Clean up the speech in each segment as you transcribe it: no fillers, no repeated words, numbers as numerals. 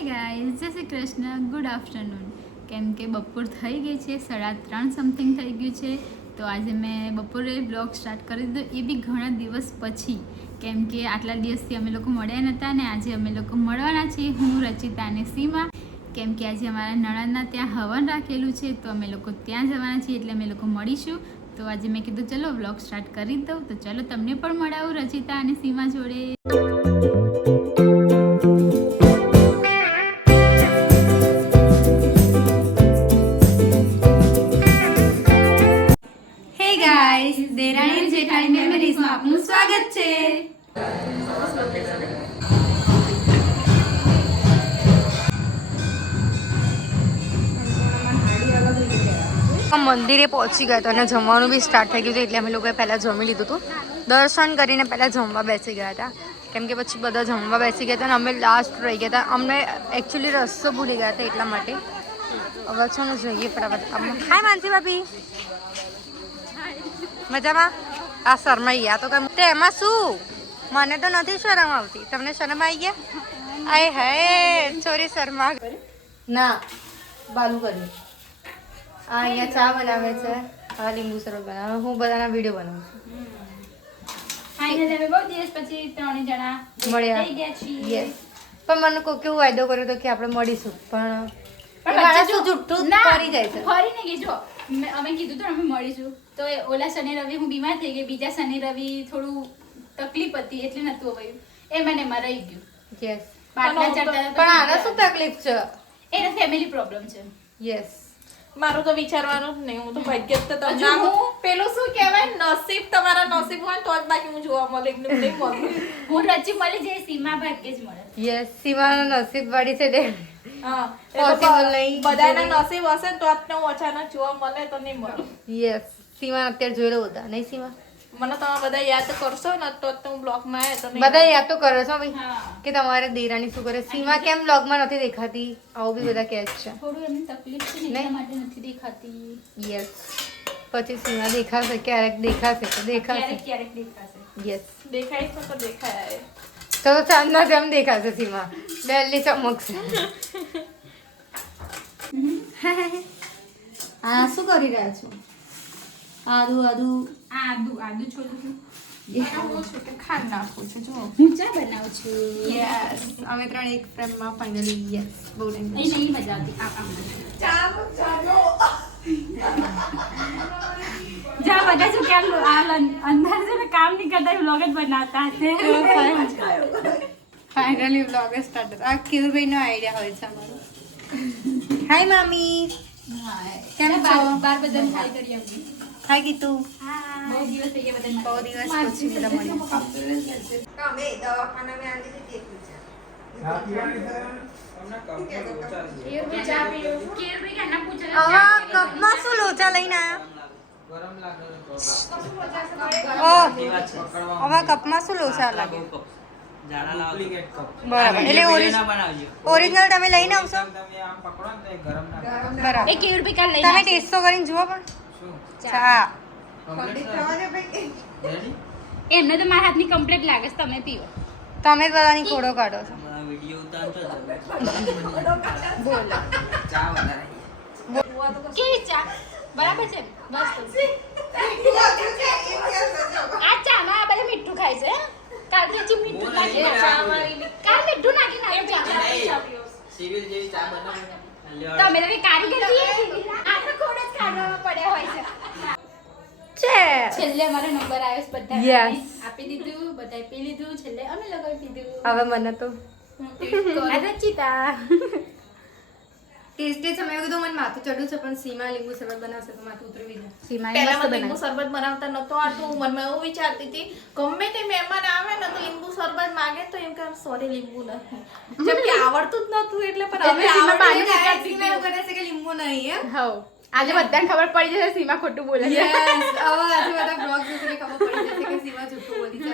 Hi guys, જય Shri Krishna, good afternoon. કેમ કે બપોર થઈ ગઈ છે, 3:30 સમથિંગ થઈ ગયું છે. તો આજે મેં બપોરે બ્લોગ સ્ટાર્ટ કરી દીધો, એ બી ઘણા દિવસ પછી. કેમ કે આટલા દિવસથી અમે લોકો મળ્યા નહોતા ને આજે અમે લોકો મળવાના છીએ, હું, રચિતા અને સીમા. કેમ કે આજે અમારા નણંદના ત્યાં હવન રાખેલું છે, તો અમે લોકો ત્યાં જવાના છીએ, એટલે અમે લોકો મળીશું. તો આજે મેં કીધું ચલો બ્લોગ સ્ટાર્ટ કરી દઉં. તો ચલો તમને પણ મળાવું રચિતા અને સીમા જોડે. દેરાણી જેઠાણી મેમરીઝમાં આપનું સ્વાગત છે. મંદિરે પહોંચી ગયા હતા અને જમવાનું બી સ્ટાર્ટ થઈ ગયું હતું, એટલે અમે લોકોએ પહેલાં જમી લીધું હતું. દર્શન કરીને પહેલાં જમવા બેસી ગયા હતા, કેમ કે પછી બધા જમવા બેસી ગયા હતા અને અમે લાસ્ટ રહી ગયા હતા. અમને એકચ્યુઅલી રસ્તો ભૂલી ગયા હતા, એટલા માટે હવે છે ને જોઈએ ફટાફટ. હાય માનસી ભાભી, મજામાં? આ શરમાઈ ગયા તો કે એમાં શું, મને તો નથી શરમ આવતી, તમને શરમ આવી ગયા? આય હે ચોરી શરમા ના બાલુ કરી. આ અહીંયા ચા બનાવે છે, આ લીંબુ શરબત બનાવે, હું બધાના વિડીયો બનાવું છું. ફાઇનલી અમે બહુ દિવસ પછી ત્રણે જણા મળ્યા થઈ ગયા છીએ. યસ, પણ મને કોઈ કેવું વાયદો કર્યો હતો કે આપણે મળીશું, પણ વચ્ચે શું જુઠ્ઠું ફરી જાય છે. ફરી નહીં ગઈ જો અમે કીધું તો અમે મળીશું, તો ઓલા શનિ રવિ હું બીમાર થઈ ગઈ, બીજા શનિ રવિ થોડું તકલીફ હતી એટલે નતું આવ્યું, એ મને એમાં રહી ગયું. યસ, પાટલા ચડતા પણ આનો શું તકલીફ છે? એને ફેમિલી પ્રોબ્લેમ છે. યસ, મારું તો વિચારવાનું જ નહીં, હું તો ભાગ્ય જ તો તમને હજુ હું પેલું શું કહેવાય, નસીબ તમારા નસીબ હોય તો જ બાકી હું જોવા મળે કે નહીં મળે. હું રચી મળી જાય, સીમા ભાગ્યે જ મળે. યસ, સીમાનો નસીબ વાળી છે તે હા, Possible નહીં. બધાના નસીબ હશે તો જ ને હું અચાનક જોવા મળે તો નહીં મળે. યસ, સીમા અત્યારે જોઈ રહ્યો હતા નહીં સીમા? મને તમે બધા યાદ કરશો ને તો જ હું બ્લોગમાં આવે તો નહીં બધા યાદ તો કરો છો ભાઈ હા. કે તમારે દેરાણી શું કરે, સીમા કેમ બ્લોગમાં નથી દેખાતી, આવું બી બધા કહે છે. થોડું એમને તકલીફ છે ને એટલા માટે નથી દેખાતી. યસ, પછી સીમા દેખાશે, ક્યારેક દેખાશે તો દેખાશે. ક્યારેક ક્યારેક દેખાશે. યસ, દેખાય તો દેખાય. તો ચાંદના જેમ દેખાશે સીમા, ડેલી ચમકશે. આ શું કરી રહ્યા છો? આદુ આદુ આદુ છોડું છું. બનાવવું છે કે ખાંડ નાખવું છે જો. હું ચા બનાવું છું. યસ, અમે ત્રણ એક ફ્રેમમાં ફાઇનલી. યસ, બહુ ટાઈમ અહીં નહીં મજા આવતી. જા બધા શું કે અંદર છે ને કામ નહીં કરતા વ્લોગ જ બનાવતા હશે. Finally vlog start. આ કિરુભાઈનો આઈડિયા હોય છે અમારો. હાય મામી, કેમ છો? બાર બધાને હાય કરી આવજો. હાય કીધું. બહુ દિવસ થઈ ગયા બધાને. બહુ દિવસ પછી બધા મળ્યા. ચા પીવું. કેરભાઈ કાના પૂછે છે. આવા કપમાં શું લોચા લઈને આયા? ઓહ, આવા કપમાં શું લોચા લાગે? બરાબર, એટલે ઓરિજિનલ તમે લઈને આવશો? બરાબર, એ કેરભાઈ કાલ લઈને તમે આવશે. ટેસ્ટ તો કરીને જુઓ પણ. ચા એમને તો મારા હાથની કમ્પ્લીટ લાગે છે, તમે પીવો. તમે જ બધાની ખોડો કાઢો છો. બોલો. કેવી ચા બરાબર છે? બસ આ ચામાં આ બધા મીઠું ખાય છે. કાલથી હજી મીઠું નાખી કાલ મીઠું નાખી તમે તો કારીગર છીએ. આ તો ખોડ જ કાઢવામાં પડ્યા હોય છે. છેલ્લે મારો નંબર આવ્યો છે, બધા Yes. આપી દીધું, બધાએ પી લીધું, છેલ્લે અમે લોકોએ પીધું. હવે મને તો આ રચિતા ટેસ્ટી છે. મેં કીધું મને માથું ચડ્યું છે, પણ સીમા લીંબુ શરબત બનાવશે તો માથું ઉતરવી જાય. સીમા પહેલા મને લીંબુ શરબત બનાવતા નતો આવડતું. મનમાં એવું વિચારતી હતી ગમે તે મહેમાન આવે ને તો લીંબુ શરબત માંગે તો એમ કે સોરી લીંબુ નથી, જેમ કે આવડતું જ નતું એટલે. પણ હવે આવડી જાય. સીમા એવું કરે છે કે લીંબુ નહીં એમ. હવ આજે બધાને ખબર પડી જશે સીમા ખોટું બોલે છે. યસ, હવે આજે બધા બ્લોગ જોઈને ખબર પડી જશે કે સીમા જૂઠું બોલી છે.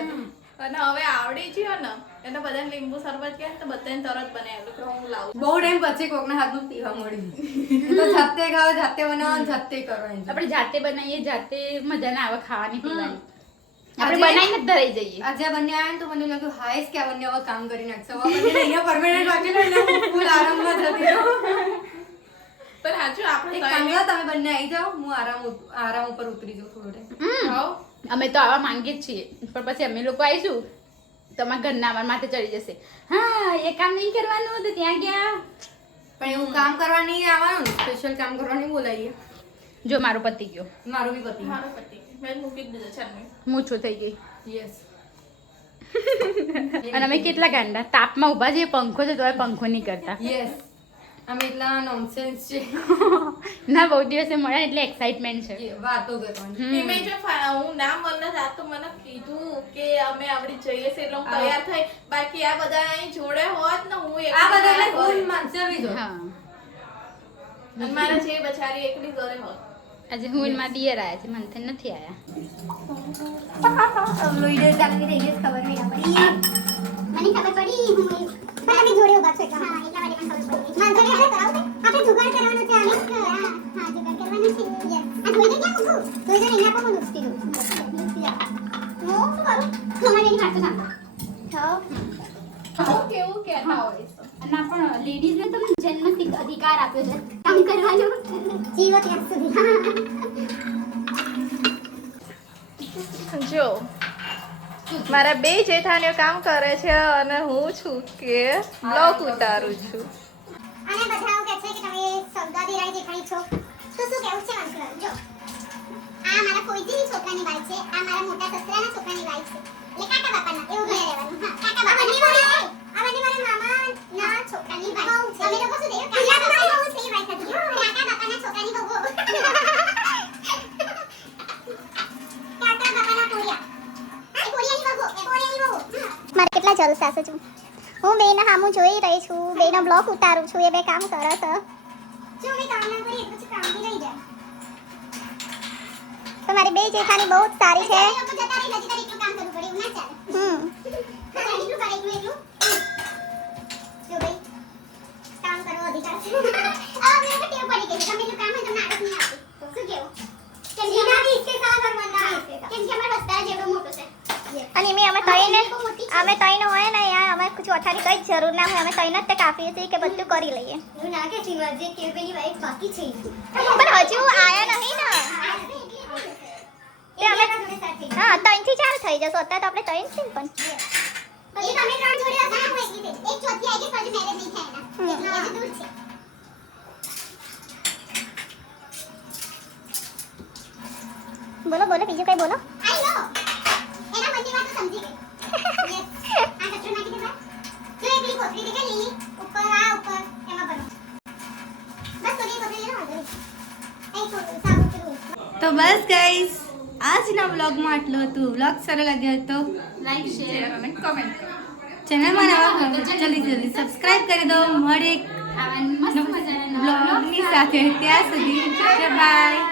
અને હવે આવડી ગયો ને એટલે બધાને લીંબુ શરબત કહે તો બધાને તરત બનાવેલું કે હું લાવું. બહુ ટાઈમ પછી કોકના હાથનું પીવા મળ્યું. તો જાતે ખાઓ, જાતે બનાવો, જાતે કરો. આપણે જાતે બનાવીએ, જાતે મજા ના આવે ખાવાની પીવાની. આપણે આજે- બનાવીને જ ધરાઈ જઈએ. આજે આ બંને આવ્યા ને તો મને લાગ્યું હાઈસ કે આ બંને હવે કામ કરી નાખશે. હવે બંને અહીંયા પરમેનન્ટ રાખેલું એટલે હું ફૂલ આ સાચું આપણે એક કામ કરો, તમે બંને આવી જાઓ, હું આરામ ઉપર ઉતરી જાઉં થોડો ટાઈમ. અમે તો આવા માંગીએ જ છીએ પણ પછી અમે લોકો આવીશું તો અમારા ઘરના અમારા માથે ચડી જશે. હા એ કામ નહીં કરવાનું તો ત્યાં ગયા. પણ એવું કામ કરવા નહીં આવવાનું, સ્પેશિયલ કામ કરવા નહીં બોલાવીએ. જો મારો પતિ ગયો, મારું બી પતિ. મારો પતિ મેં મૂકી જ દીધો છે અમે. હું છું થઈ ગઈ. યસ. અને અમે કેટલા ગાંડા તાપમાં ઊભા છીએ, પંખો છે તોય પંખો નહીં કરતા. યસ. અમે એટલા નોનસેન્સ છે. ના બહુ દિવસે મળ્યા એટલે એક્સાઇટમેન્ટ છે. એ વાતો કરવાની. મેં જો હું ના મળે રાત તો મને કીધું કે અમે આવડી જઈએ છે એટલે હું તૈયાર થઈ. બાકી આ બધા અહીં જોડે હોત ને હું એકલી આ બધા એટલે ઘરે ફૂલ હોત. માનસે આવી જાઓ. હા અને મારા જે બચારી એકલી ઘરે હોત. આજે હું એમાં દિયર આવ્યા છે, મંથન નથી આવ્યા. મને ખબર પડી હું પણ અમે જોડે ઉભા છો એટલા માટે મને ખબર પડી માનસને આપણે કરાવું આપણે જુગાડ કરવાનો છે અમે હા જુગાડ કરવાનો છે યસ આ જોઈ તો ક્યાં મૂકું જોઈ તો એના પર હું દુખતી દઉં હું શું કરું અમારે એની વાત તો સાંભળો કેવું કહેતા હોય છે. ના પણ લેડીઝને તો જન્મસિદ્ધ અધિકાર આપ્યો છે કામ કરવાનો જીવો ત્યાં સુધી જો મારા બે જેઠાણીઓ કામ કરે છે અને હું છું કે બ્લોગ ઉતારું છું. અને બધા એવું કહે છે કે તમે સૌદાદી રાય જેઠાણી છો તો શું કહેવું છે અંકલ જો આ મારા ફોઈજીની છોકરાની વાઈફ છે આ મારા મોટા સસરાના છોકરાની વાઈફ છે એટલે કાકા બાપાના એવું ઘરે રહેવાનું હા કાકા બાપાની વાઈફ આ બધી મારા મામાના છોકરાની વાઈફ છે તમે લોકો શું દેખો કાકા બાપાની વાઈફ છે વાઈફ હતી કાકા બાપાના છોકરાની વહુ કાકા બાપાના કોરિયા આ કોરિયાની વહુ મારે કેટલા જલસા છે જો હું બેના હામું જોઈ રહી છું બેનો બ્લોગ ઉતારું છું એ બે કામ કરે છે જો મેં કામ ના કરી પછી કામ બી રહી જાય તો મારી બે જેઠાણી બહુ જ સારી છે લોકો જતા રહી હજી એટલું કામ કરવું પડે એવું ના ચાલે એટલું કરે એટલું જો ભાઈ કામ કરવો અધિકાર છે આ મને ટેવ પડી ગઈ છે તમે એટલું કામ હોય તમને આદત નહીં આવતી શું કેવું કે જીના બી इसके साथ और मरना भी इसके साथ કેમ કે અમારો રસ્તા જેવડો મોટો છે અને મે અમે તઈને હોય ને યાર અમે કુછ ઓઠાની કઈ જરૂર ના હોય અમે તઈને જ તે કાફી છે કે બધું કરી લઈએ હું ના કે શિવાજી કે પેલી વાઈફ બાકી છે પણ હજુ આયા નહીં ને તે અમે હા 3 થી 4 થઈ જશે અત્યારે તો આપણે 3 છે પણ પછી તમે 3 જોડે હશે ને હું એકલી થઈ એક ચોથી આવી ગઈ પછી મેરેજ નહીં થાય એના એટલે દૂર છે બોલો બોલો બીજું કઈ બોલો આઈ નો એના બધી વાતો સમજી ગઈ યસ આ કચરો નાખી દે બસ જો એ પેલી કોથળી દેખે લીલી ઉપર એમાં ભરો બસ થોડી કોથળી લેવા દે એ સાબુ પેલું તો બસ ગાઈસ આજના વ્લોગમાં આટલું હતું. વ્લોગ સારો લાગ્યો તો લાઈક શેર અને કમેન્ટ કરો. ચેનલમાં નવા હો તો જલ્દી સબસ્ક્રાઇબ કરી દો. મળે એક આવા મસ્ત મજાના નવા બ્લોગની સાથે. ત્યાં સુધી બાય.